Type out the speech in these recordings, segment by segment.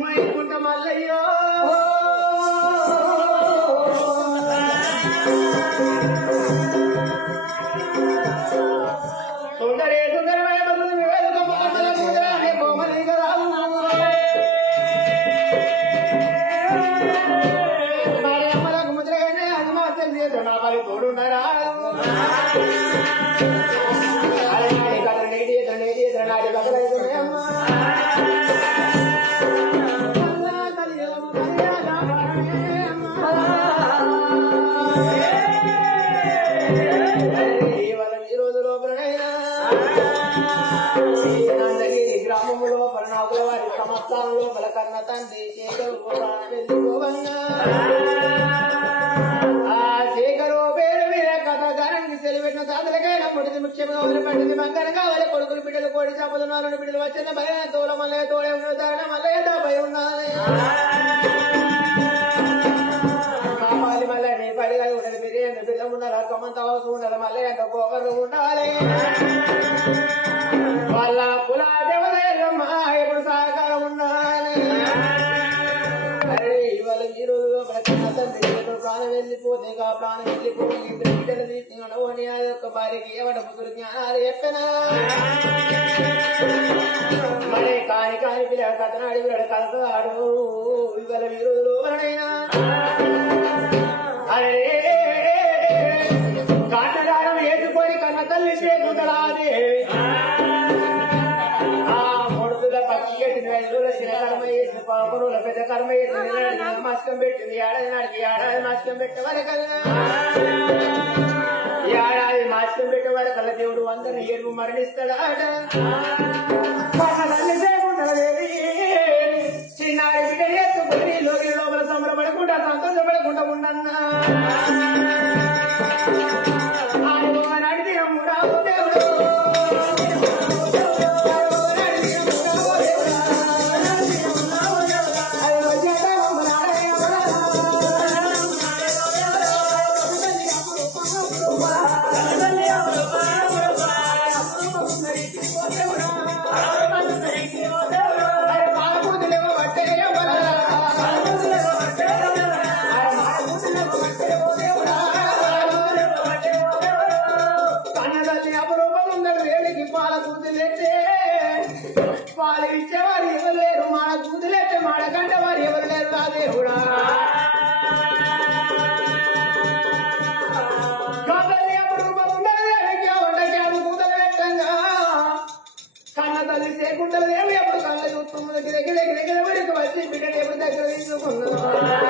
మైకుంట మల్లయ్యో సుందరే సుందరమైన నా పని తోడున్నారా గ్రామము లోపల నాకుల వారి సంస్థానం లోపల కన్న తండ్రి శేఖరు పేరు మీద కథ గానానికి సెలవుపెట్టిన తాతలకైనా పొడిది ముఖ్యంగా వదిలిపెట్టింది మక్కన కావాలి కొడుకులు బిడ్డలు కోడి చేపలు నాలుగు బిడ్డలు వచ్చిన భయ తోల మల్లయ్య తోడే ఉన్నాడు మల్లయ్య భయ ఉన్నది కాపాలి మల్లయ్య పడిగా ఉండదు బిర్యానీ బిడ్డ ఉండాలి కమ్మంత అవసరం ఉండాలి మల్లయ్య అంటే పోగరు ఉండాలి వాళ్ళ కుల దేవదమ్మ ఎప్పుడు సహకారం ఉండాలి ఇవాళ ఈ రోజు ప్రాణం వెళ్ళిపోతే ప్రాణం వెళ్ళిపోయి ఇద్దరు బిడ్డలు తీసుకున్నాడు అని ఆ యొక్క భార్యకి ఎవడ ముగ్గురు జ్ఞానాలు చెప్పనా మరి కాని కాని పిల్ల కథనాడు వీడు కలసాడు ఇవాళ ఈ రోజు లోపలనైనా అరే కాటగారం వేసుకొని కన్న తల్లి చేయకుండా కర్మ చేసిన పనుల పెద్ద కర్మ చేసిన మాస్కం పెట్టింది ఏడాది నాటికి ఏడాది మాస్కం పెట్టే వరకు ఏడాది మాస్కం పెట్టే వరకు అలా దేవుడు అందరిని ఏడుపు మరణిస్తాడా చిన్నారి బిడ్డ ఎత్తుకొని లోకి లోపల సంబరపడకుండా సంతోషపడకుండా ఉండన్నా నడితే అమ్మురావు దేవుడు పాలు ఇచ్చేవారు ఎవరు లేరు మాడ కూతులెట్టే మాడకంటే వారు ఎవరు లేరు రా దేవుడా కన్న తల్లి చేయకుండా ఏమి ఎప్పుడు కళ్ళ చూస్తుంది దగ్గర వరకు వచ్చి బిడ్డలు ఎప్పుడు దగ్గర తీసుకున్నాను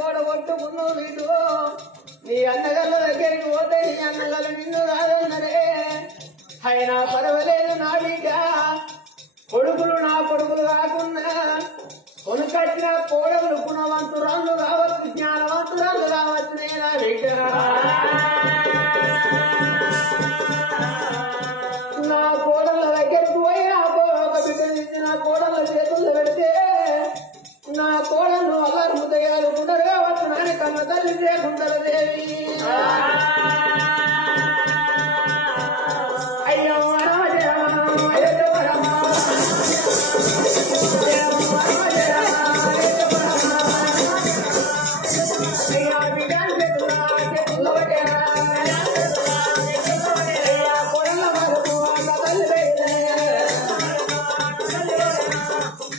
ఓడగొట్టుకున్నావు వీడు నీ అన్నగల్ల దగ్గరికి పోతే నీ అన్నగల్ల నిన్ను కాదన్నరే అయినా పర్వాలేదు నా బిడ్డ కొడుకులు నా కొడుకులు కాకుండా కొనుకొచ్చిన కోడలు గుణవంతురాళ్ళు కావచ్చు జ్ఞానవంతురాళ్ళు కావచ్చు నా బిడ్డ నా కోడళ్ళ దగ్గరికి పోయి ఒక బిడ్డ నుంచి నా కోడళ్ళ చేతుల్లో పెడితే నా కోడలు అల్లరి ముద్దగారు ఉండరు కావచ్చు నాని కన్న తల్లి చేయకుంటారు దేవి అయ్యో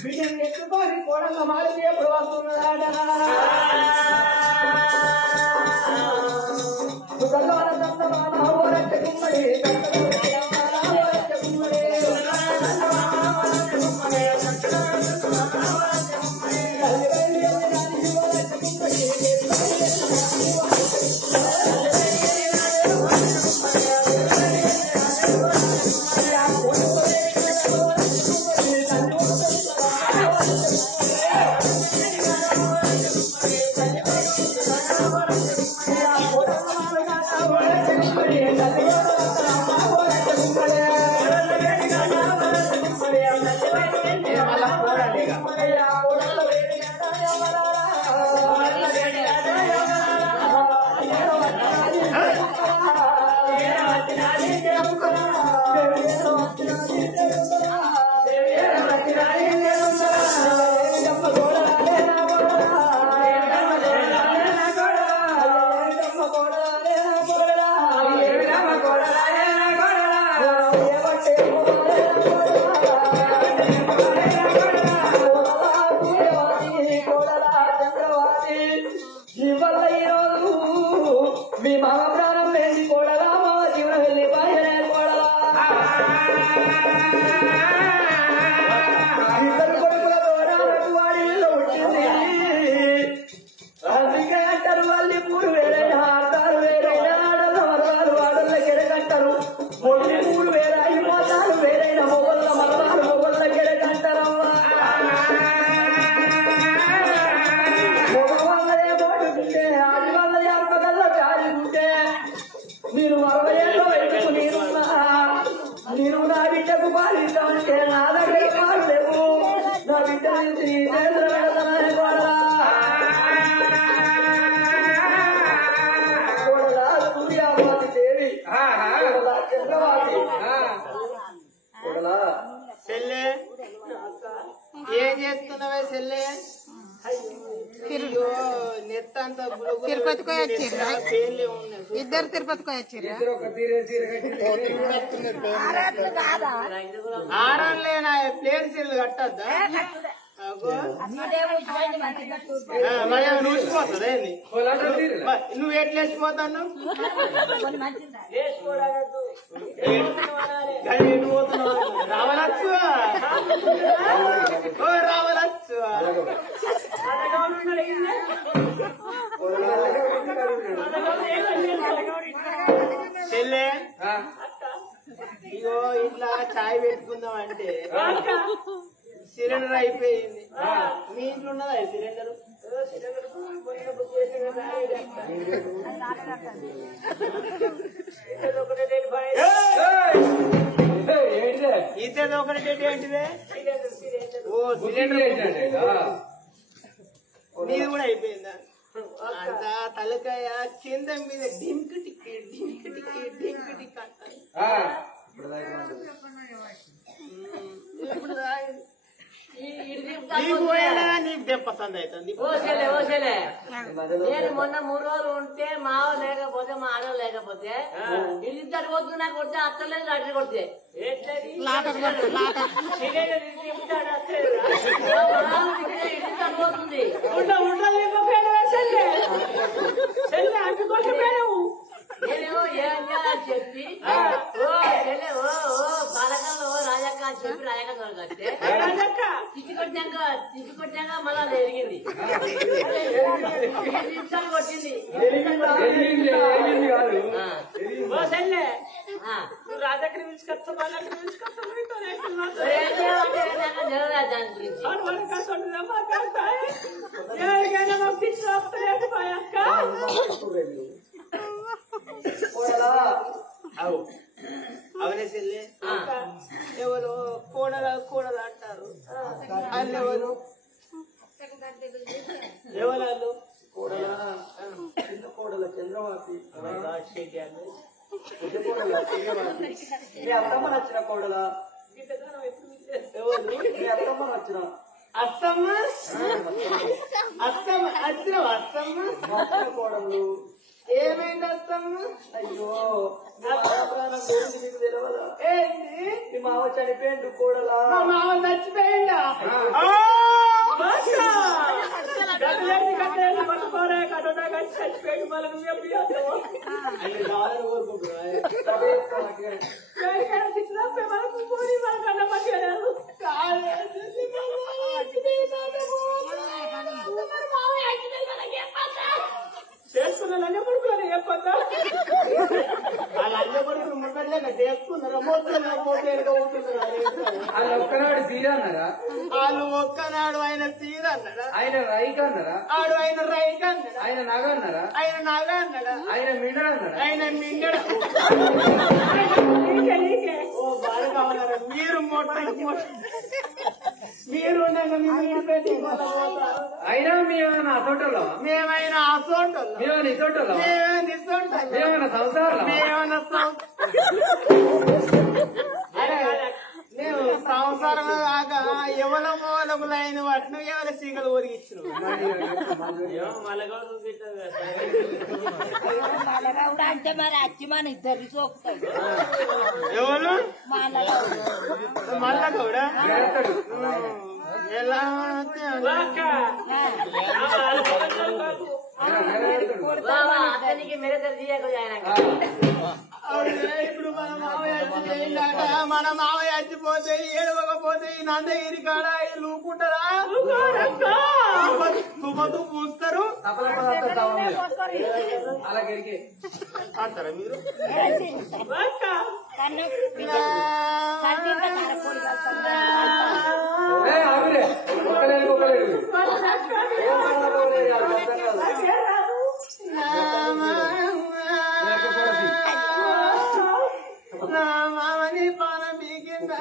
బిడ్డను ఎత్తుకొని కోడళ్ళ మాలకి ఎప్పుడు వస్తున్నాడా ఏం చేస్తున్నావే సెల్లే? తిరుపతికి వచ్చిర్రా ఇద్దరు? తిరుపతికి వచ్చిర్రా? ఆరంలేనా ప్లేట్ సీర్లు కట్టద్దా? నువ్వు ఎట్లా వేసిపోతాను? రావలచ్చు రావలచ్చు. చెల్లె ఇగో ఇట్లా చాయ్ పెట్టుకుందాం అంటే సిలిండర్ అయిపోయింది. మీ ఇంట్లో ఉన్నదా సిలిండర్? ఇద్దరు ఒకటి డేట్ ఏంటిదే? ఓ సిలిండర్ నీది కూడా అయిపోయిందా? అంత తలకాయ కింద మీద DINK tikki DINK tikki DINK tick అంటారు. నీకు దెప్పసంది అవుతుంది. నేను మొన్న 3 రోజులు ఉంటే మావ లేకపోతే మా ఆడవ లేకపోతే ఇద్దరు వద్దు నాకు కొడితే అత్తలేదు లాటరీ కొడితే పోతుంది. నేనేమో ఏం చేయాలని చెప్పి బాలకంలో రాజక్క అని చెప్పి రాజక్క తిప్పి కొట్టాక మళ్ళా ఎరిగింది కొట్టింది. రాజక్కని పిలుచుకొస్తా వాళ్ళకి పిలుచుకొస్తా దాని గురించి అవనే చెల్లి ఎవరు కూడలు అంటారు. వాళ్ళు ఎవరు ఎవరు చిన్న కోడల చంద్రవాసి మీ అత్తమ్మ నచ్చిన కోడల ఎవరు? మీ అత్తమ్మ నచ్చిన అత్తమ్మ అత్తమ్మ నచ్చిన అత్తమ్మ కోడలు ఏమైంది అత్తమ్మ? అయ్యో ప్రాణం గురించి మీకు తెలియదా? ఏంటి మీ మావ చనిపోయిండు కోడలా? మా మావ చచ్చిపోయిందా? చేసుకున్నానే పడుకోవాలి చెప్పద్దా? వాళ్ళ అన్న కొడుకు ముక్కలేక చేసుకున్నారా? మోతులుగా ఉంటున్నారు. అది ఒక్కనాడు సీరియల్ అన్నారా? వాళ్ళు ఒక్కనాడు ఆయన సీద అన్నాడా, ఆయన రైట్ అన్నారా, ఆడు ఆయన రైట్ అన్నాడా, ఆయన నగ అన్నారా, ఆయన నగ అన్నాడా, ఆయన మింగడ అన్నారా, ఆయన మింగడ. ఓ బాగా కావాలరా మీరు మీరు అయినా మేమేమైనా అసోటలో, మేమైనా అసోంటోళ్ళం, మేమైనా ఇసోటలో, మేమైనా ఇసోంటోళ్ళం, మేమైనా సంసారాలు, మేమైనా నేను సంవత్సరం కాక ఎవల మూలములైన వాటిని ఎవరి సీగలు ఒరిగిచ్చిన అంటే మరి అచ్చి మన ఇద్దరు చూపుతాడు ఎవరు మళ్ళా కూడా ఎలా అతనికి మెరదరు తీయక ఇప్పుడు మన మావయ్య చచ్చిపోతే ఏడవకపోతే ఈ నందగిరి కాడ లూకుంటారా తుమ్మతూ పూస్తారు అలా గెలికే అంటారా మీరు ఆవిరే ఒక్కలేదు ఒక్కలేదు నా మామని పానం బీకిందా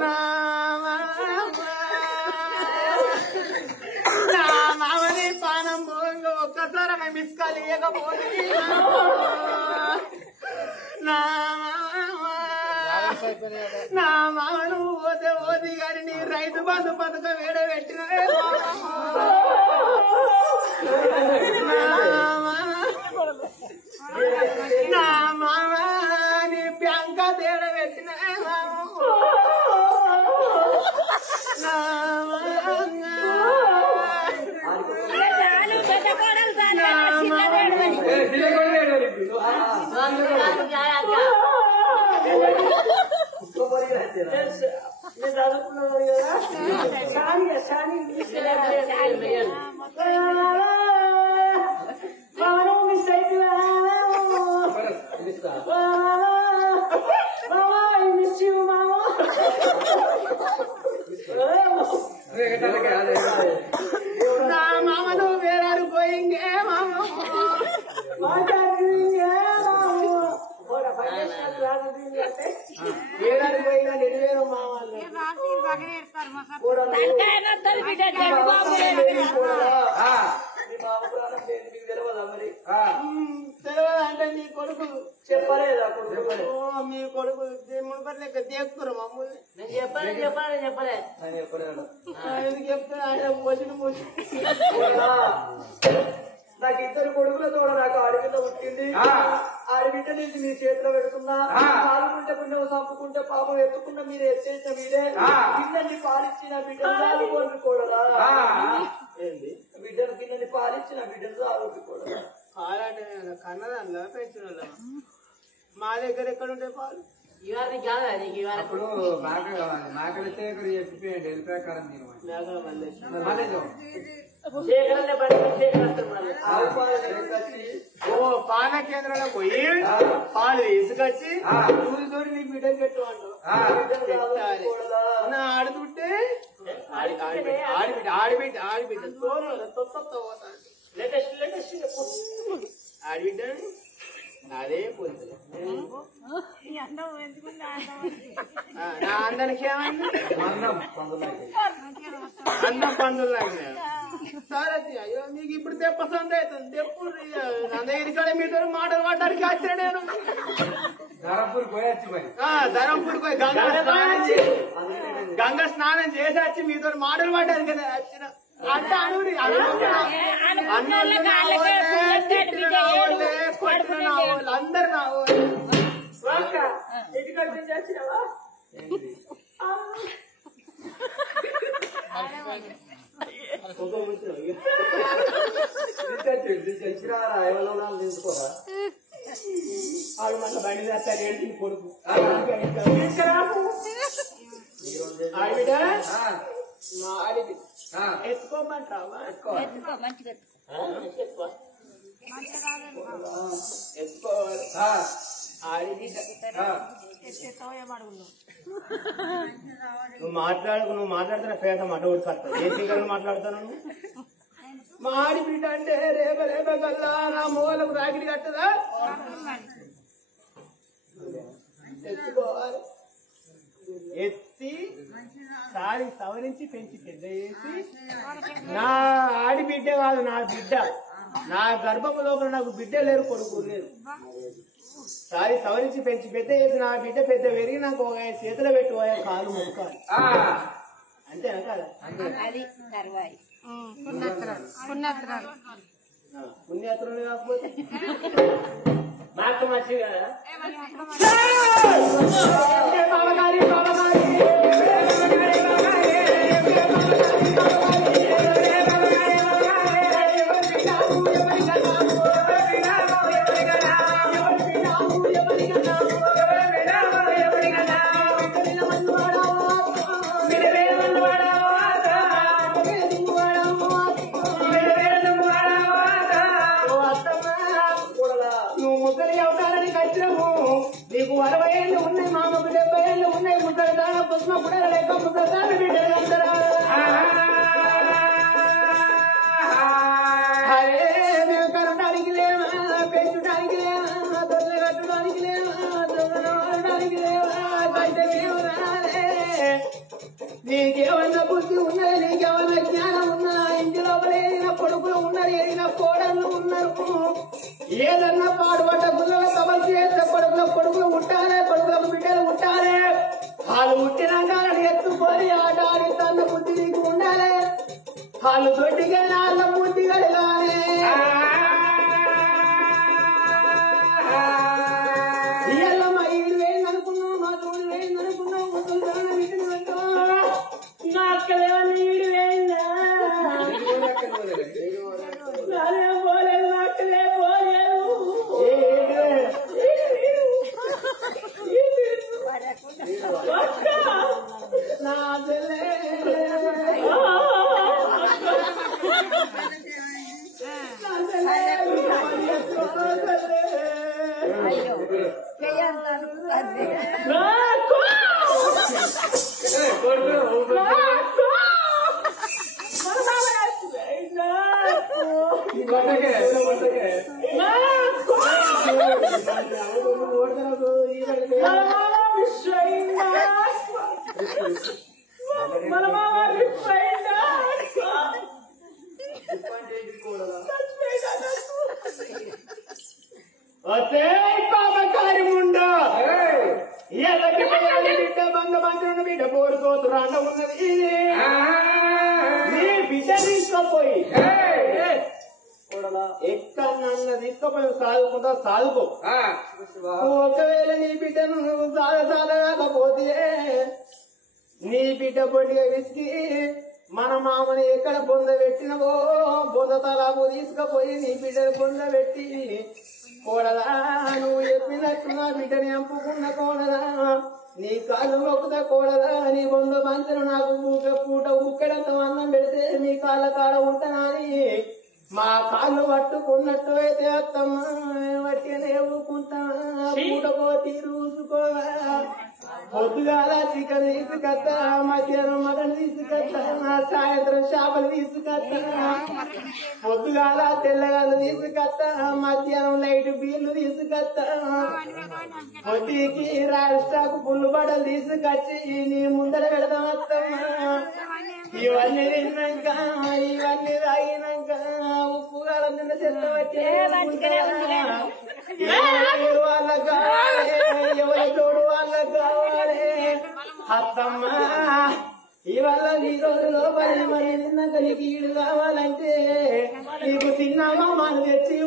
నా మామని పానం పోంగ ఒక్కసారి మిస్కాలు ఇవ్వకపోతే నా మామను పోతే పోతే గాని నీ రైతు బంధు పథకం వేడబెట్టిన నా మామ నీ బ్యాంక తేడబెట్టిన నేను చదువుకున్నాను కదా షాని ఇంగ్లీష్ మిస్ అయితే మిస్ యూ మామ నా మామను వేరాడు పోయిందే మామ వేరాడు పోయినా నిడివేరు మామలు తెలియదంటే నీ కొడుకు చెప్పలేదా కొడుకు మీ కొడుకు మునుపటి లెక్క దేక్కురు మమ్మల్ని నేను చెప్పలే ఎందుకు చెప్తున్నా ఆయన వచ్చిన నాకు ఇద్దరు కొడుకులతో నాకు ఆడబిడ్డ పుట్టింది. ఆడబిడ్డ నుంచి మీ చేతిలో పెడుతున్నా. పాలుకుంటే పుణ్యం చంపుకుంటే పాపం ఎత్తుకున్న మీరే ఎత్తేసిన మీరే కిందని పాలిచ్చిన బిడ్డను సాగుకోరుకోడరా ఏంది బిడ్డను కిందని పాలిచ్చిన బిడ్డను సాగుకోడరా పాలంటే కన్నదానిలో పెంచిన మా దగ్గర ఎక్కడ ఉంటే పాలు ఇవాళ కాదా నీకు ఇవాళ అప్పుడు నాకైతే ఇక్కడ చెప్పిపోయండి వెళ్ళిపోయాకడం నేను మళ్ళీ ఓ పాల కేంద్రంలో పోయి పాలు తీసుకొచ్చి చూసి నీ బిడ్డను పెట్టు అంటూ ఆడుతుంటే ఆడిబిడ్డ పోతాడు ఆడిబిడ్డ అదే పోతుంది నా అందరికి ఏమైంది అన్నం పందులాగా సరే అయ్యో మీకు ఇప్పుడు తెప్పసంది అవుతుంది తెప్పు అందరి కాడ మీతో మాటలు పడ్డానికి వచ్చా నేను ధరంపూర్ పోయొచ్చు మరి ధరంపూర్ పోయి గంగ స్నానం చేసి వచ్చి మీతో మాటలు పడ్డారు కదా వచ్చిన అంటే అనుడి అందరు నా ఇంటి కడుపు నుంచి వచ్చినావా తీసుకోరా ఆడు మన బండి చేస్తారు ఏంటి కొడుకు ఆడిబిడ్డ మా ఆడిబిడ్డ ఎత్తుకోమంటావా ఎత్తుకోవాలి నువ్వు మాట్లాడుతున్న పేద మాట ఉడకస్తావు ఏ సింగల్ మాట్లాడుతాను నువ్వు మా ఆడిబిడ్డ అంటే రేప కల్లా నా మూలకు రాగిడి కట్టదా తెచ్చుకోవాలి ఎత్తి సారి సవరించి పెంచి పెద్ద చేసి నా ఆడిబిడ్డ కాదు నా బిడ్డ నా గర్భంలో నాకు బిడ్డ లేరు కొడుకు లేరు సారి సవరించి పెంచి పెద్ద చేసి నా బిడ్డ పెద్ద పెరిగి నాకు ఒక చేతిలో పెట్టి పోయా కాలు మొక్కాలి అంతేనా కదా పుణ్యాత్రులు కాకపోతే నాకు మంచిది కదా నీకు 60 ఏళ్ళు ఉన్నాయి మామకు 70 ఏళ్ళు ఉన్నాయి ముద్దలు దాని పుష్ప కూడా లేక ముద్దలు దాని బిడ్డలు అందరా అరే మేము కనడానికి లేవా పెంచడానికి లేవా దొంగ కట్టడానికి లేవా దొంగ వాడడానికి లేవా బయట రాలే నీకేమన్నా బుద్ధి ఉన్నది నీకేమన్నా జ్ఞానం ఉన్నా ఇంటి లోపల ఏదైనా కొడుకులు ఉన్నారు ఏదైనా కోడళ్ళు ఉన్నారు ఏదన్నా పాడుబడ్డ గురువుల సమస్య చేస్తే కొడుకులు ఉంటారే కొడుకులకు బిడ్డలు ఉంటారే వాళ్ళు పుట్టినాక ఎత్తుకొని ఆడాలి తన బుద్ధి నీకు ఉండాలి వాళ్ళు దొడ్డిగా వాళ్ళ బుద్ధి కలగాలి ఇయ్యాల మా ఈడు వేయింది అనుకున్నాం మా తోడు వేయింది అనుకున్నాం నా అక్కలేమన్నా ఈడు వేయిందా నాదేం పోలేదు నా అక్కలే పోలేదు నా చెల్లె పాపకారి ముండా బిడ్డ బంధుమంతులను బిడ్డ కోరుకోతురు అన్న ఉన్నది నీ బిడ్డ తీసుకపోయి ఎక్కడన్నా తీసుకపోయి సాదుకుంటా సాదుకో ఒకవేళ నీ బిడ్డను నువ్వు సాగసాగకపోతే నీ బిడ్డ పొడిగా విసికి మన మామని ఎక్కడ పొందబెట్టినవో బొంద తలాపు తీసుకుపోయి నీ బిడ్డను పొందబెట్టి కోడలా నువ్వు చెప్పినట్టు నా బిడ్డని అంపుకున్న కోడలా నీ కాళ్ళు మొక్కుతా కోడలా నీ బొంద మంచులు నాకు పూట ఉక్కడంత అన్నం పెడితే నీ కాళ్ళ కాడ ఉంటానని మా కాళ్ళు పట్టుకున్నట్టు అయితే అత్తమ్మ వట్టినే ఊరుకుంటా పూటకో తీరుసుకోవా పొద్దుగాల చికెన్ తీసుకొస్తా మధ్యాహ్నం మటన్ తీసుకొస్తా సాయంత్రం చేపలు తీసుకొస్తా పొద్దుగాల తెల్లగాళ్ళు తీసుకొస్తా మధ్యాహ్నం లైట్ బీళ్లు తీసుకొస్తా పొద్దుకి రాష్ట్రాకు పుల్లు బట్టలు తీసుకొచ్చి నీ ముందర పెడతాం అత్తమ్మా ఇవన్నీ తిన్నాక ఇవన్నీ తాగినాక ఉప్పు కాలం తిన్న చెత్త వచ్చే వాళ్ళకి కావాలి ఎవరి తోడు వాళ్ళకి కావాలి అత్తమ్మ ఇవాళ ఈ రోజులో 10 మంది తిన్నాక నీకు ఈడు కావాలంటే నీకు తిన్నామా మన తెచ్చి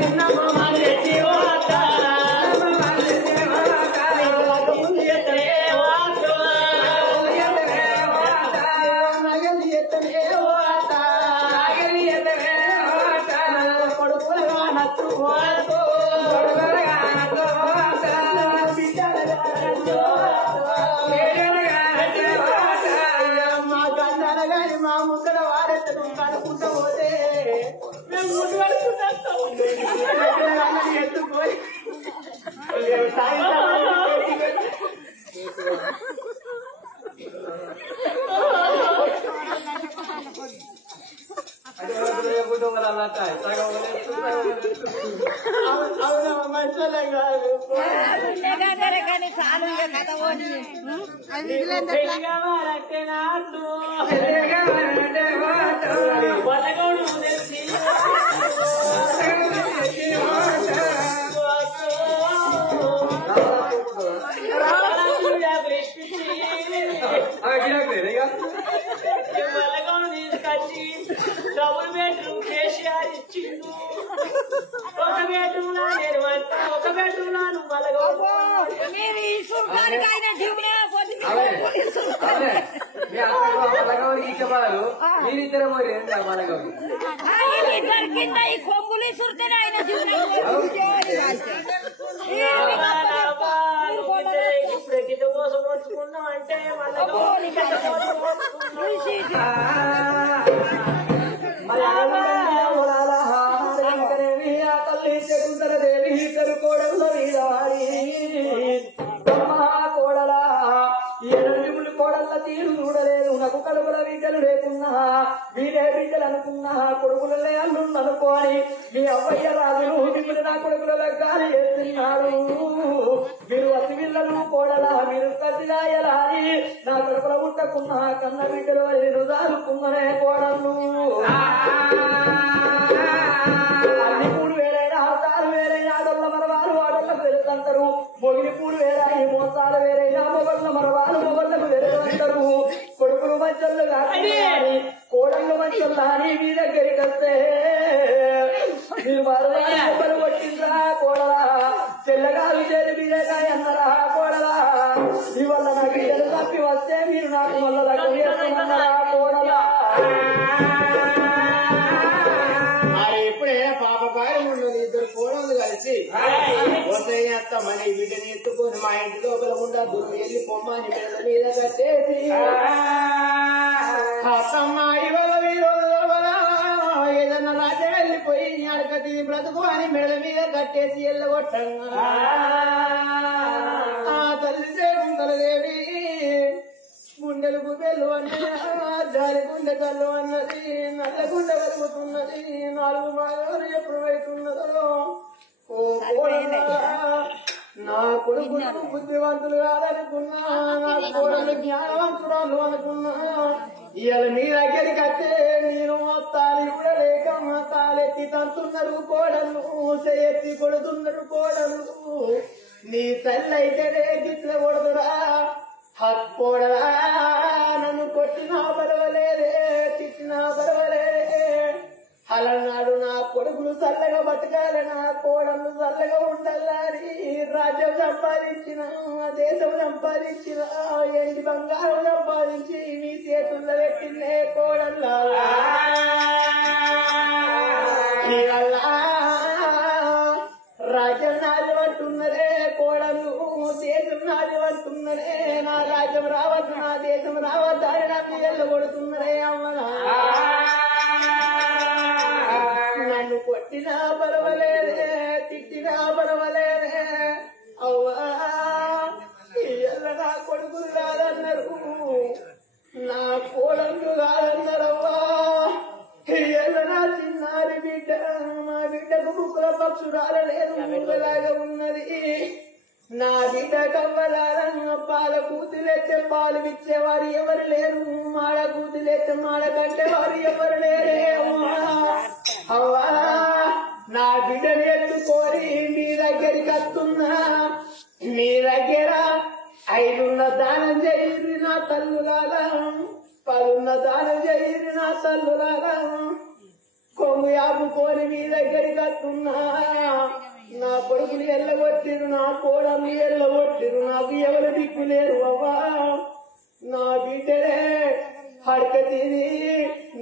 తిన్నామా తెచ్చి మా ముందర వారెత్తను కనుకుంటూ పోతే మేము ముందు పడుకుంటాం ఎత్తుకోని అవునమ్మా మంచిగా కాదు కానీ చాలు ఇక కథ పోనీ. అది మిగిలింది ఎట్లా? పెళ్లి కావాలంటే నాకు బతకడు తెచ్చి బతకడు తీసుకొచ్చి డబుల్ బెడ్రూమ్ కేసీఆర్ ఇచ్చిండు. ఒక బెడ్రూమ్ లో నేను అంటా, ఒక బెడ్రూమ్ లో నువ్వు బలగవు. మీరు ఈ సుఖానికి ఆయన జీవనే మీరిద్దరే మనకు కింద ఈ కొమ్ములు సుడితేనే ఆయన ఇప్పుడు గిట్ట కోసం వచ్చుకున్నాం అంటే తల్లి శకుంతల దేవి ఇద్దరు కోడలు వీరవారి కోడలా ఎరువులు కోడళ్ళ తీరు చూడలేదు నాకు కడుపుల బిడ్డలు లేకున్నా మీరే బిడ్డలు అనుకున్నా కొడుకులే అల్లుళ్ళు అనుకోని మీ అవ్వయ్య రాజులు మిమ్మల్ని నా కొడుకుల దగ్గర చేస్తున్నారు. మీరు అతివిల్లలు కోడలా మీరు కసిగాయలా అని నా కడుపుల పుట్టకున్నా కన్న బిడ్డలు నేను దారుకున్ననే కోడళ్ళు. అన్ని పూలు వేరైనా ఆడతారు వేరైనా ఆడోళ్ళ మరవారు ఆడోళ్ళకు వెళ్తుంటారు. మొగిలి పూలు వేరా ఈ మోసాలు వేరైనా మొగళ్ళ మరవారు మొగళ్ళకు వెళ్తుంటారు. కొడుకులు మంచోళ్ళు కాని కోడళ్ళు మంచోళ్ళు అని మీ దగ్గరికి వస్తే మీరు మరవారు కొట్టిందా కోడలా చెల్లగారు చేరి మీరేగాయ అన్నారా కోడలా ఇవల్ల నా బిడ్డలు తప్పి వస్తే మీరు నాకు మళ్ళా దగ్గర చేస్తున్నారా కోడలా. ఇప్పుడే పాప కార్యం ఉన్నది ఇద్దరు కోడలు కలిసి వస్తాయత్త మన బిడ్డని ఎత్తుకొని మా ఇంటి లోపల ఉండా దూరం వెళ్ళి పొమ్మని మెడ మీద కట్టేసి ఏదన్నా రాజా వెళ్ళిపోయి అడకతి బ్రతుకు అని మెడ మీద కట్టేసి వెళ్ళగొట్టంగా తల్లి సేకుంటలదేవి గుండెలు గుబెలు అంటే జాలి గుండె కళ్ళు అన్నది నల్ల గుండె కలుగుతున్నది 4 మాసాలు ఎప్పుడు అవుతున్నదో. ఓ నా కొడుకు బుద్ధివంతులు కాదనుకున్నా నా కోడలు జ్ఞానవంతురాలు అనుకున్నా ఇవాళ మీ దగ్గరికి వస్తే నేను తాళి కూడా లేక తాళెత్తి తంతున్నారు కోడలు ఎత్తి కొడుతున్నారు కోడలు. నీ తల్లి అయితేనే గిట్ల కొడుతురా హక్కోడలా నన్ను కొట్టినా పర్వాలేదే తిట్టినా పర్వాలేదే. అలనాడు నా కొడుకులు చల్లగా బతకాలి నా కోడలు చల్లగా ఉండాలని రాజ్యం సంపాదించిన దేశం సంపాదించిన ఎండి బంగారం సంపాదించి మీ చేతుల్లో పెట్టిందే కోడల్లా. రాజ్యం నాది పట్టున్నదే కోడలు దేశం నాది పట్టున్నదే నా రాజ్యం రావద్దు నా దేశం రావద్దు అని నన్ను ఎల్లగొడుతున్నదే అమ్మగా. నన్ను కొట్టినా పర్వాలేదే తిట్టినా పర్వాలేదే అవ్వా ఇయ్యాల నా కొడుకులు కాదన్నారు నా కోడళ్ళు కాదన్నారవ్వా. ఇయ్యాల నా చిన్నారి బిడ్డ మా బిడ్డకు బుక్కుల పక్షురాల లేదు ముందులాగా ఉన్నది. నా బిడ్డ కవ్వలారన్న పాల కూతులెత్తే పాలు ఇచ్చేవారు ఎవరు లేరు మాడ కూతులెత్తే మాడ కట్టేవారు ఎవరు లేరే అవ్వా. నా బిడ్డని ఎత్తుకొని మీ దగ్గరికి వస్తున్నా మీ దగ్గర 5 దానం చేయిరి నా తల్లులారా 10 దానం చేయిరి నా తల్లులారా. కొమ్ము యాపుకొని మీ దగ్గరికి వస్తున్నా నా కొడుకులు ఎల్లగొట్టిరు నా కోడలు ఎల్లగొట్టిరు నాకు ఎవరు దిక్కులేరు అవ్వా. నా బిడ్డరే హడక తిని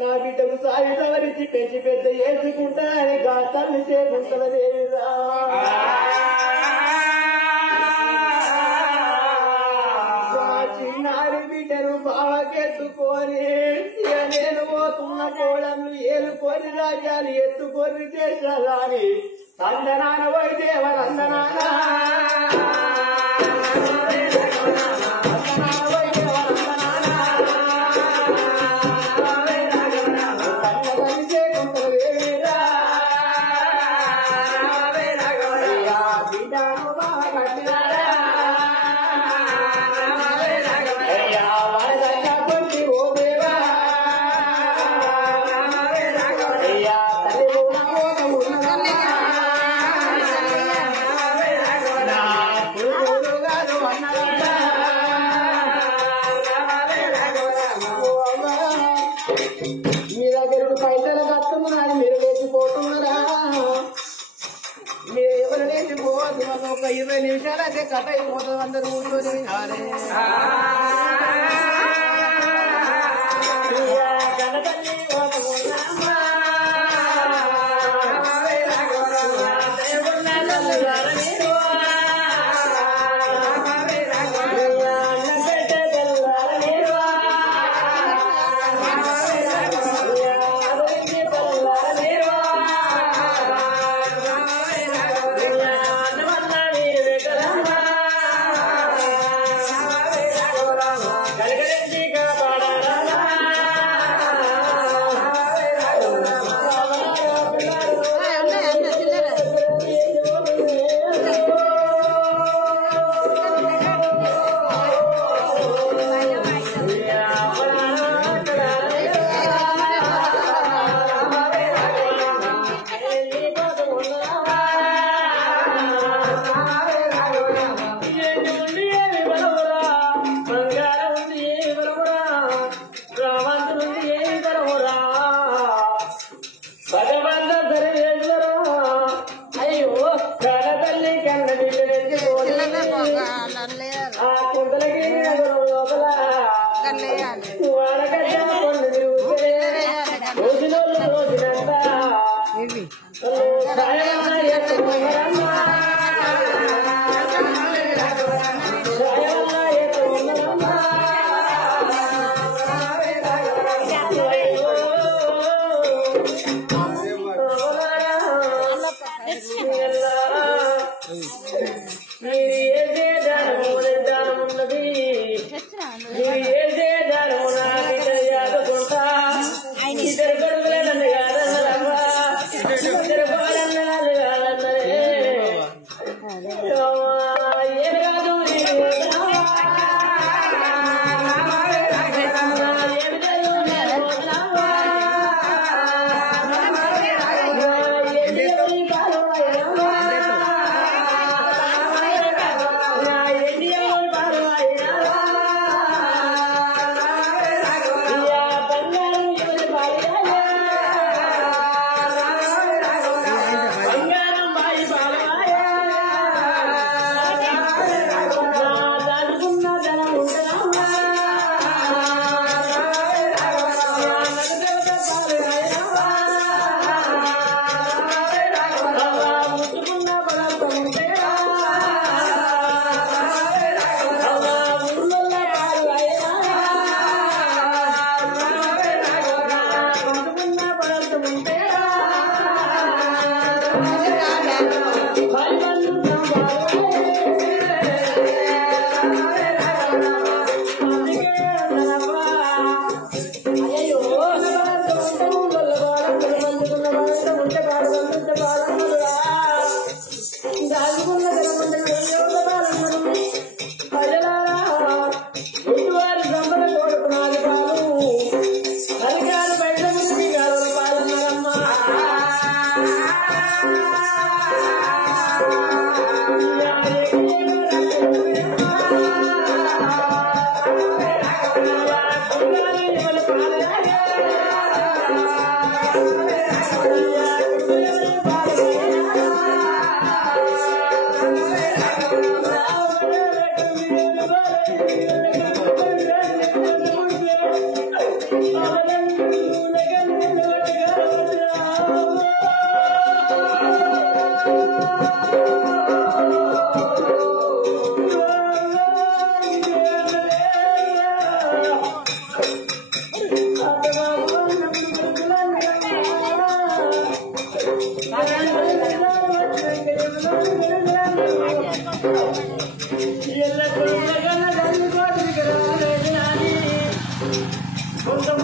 నా బిడ్డకు సాయి సవరించి పెంచి పెద్ద వేసుకుంటా అని తల్లి చేకుంటల దేవిరా. చిన్నారి బిడ్డను బావకెత్తుకొని నేను పోతున్న కోడళ్ళు ఏలుకొని రాజ్యాలు ఎత్తుకొని దేశాలని తందనాన పోయి దేవరందనానా మీ దగ్గర పైసలు కట్టుకున్నారని మీరు వేసిపోతున్నారా? మీరు ఎవరు వేసిపోవద్దు. ఒక 20 నిమిషాలు అయితే కథ అయిపోతుంది. అందరూ కూర్చొని వినాలి.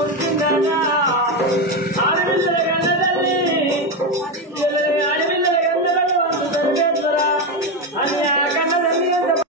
పుట్టిందట ఆడపిల్లల కన్న తల్లి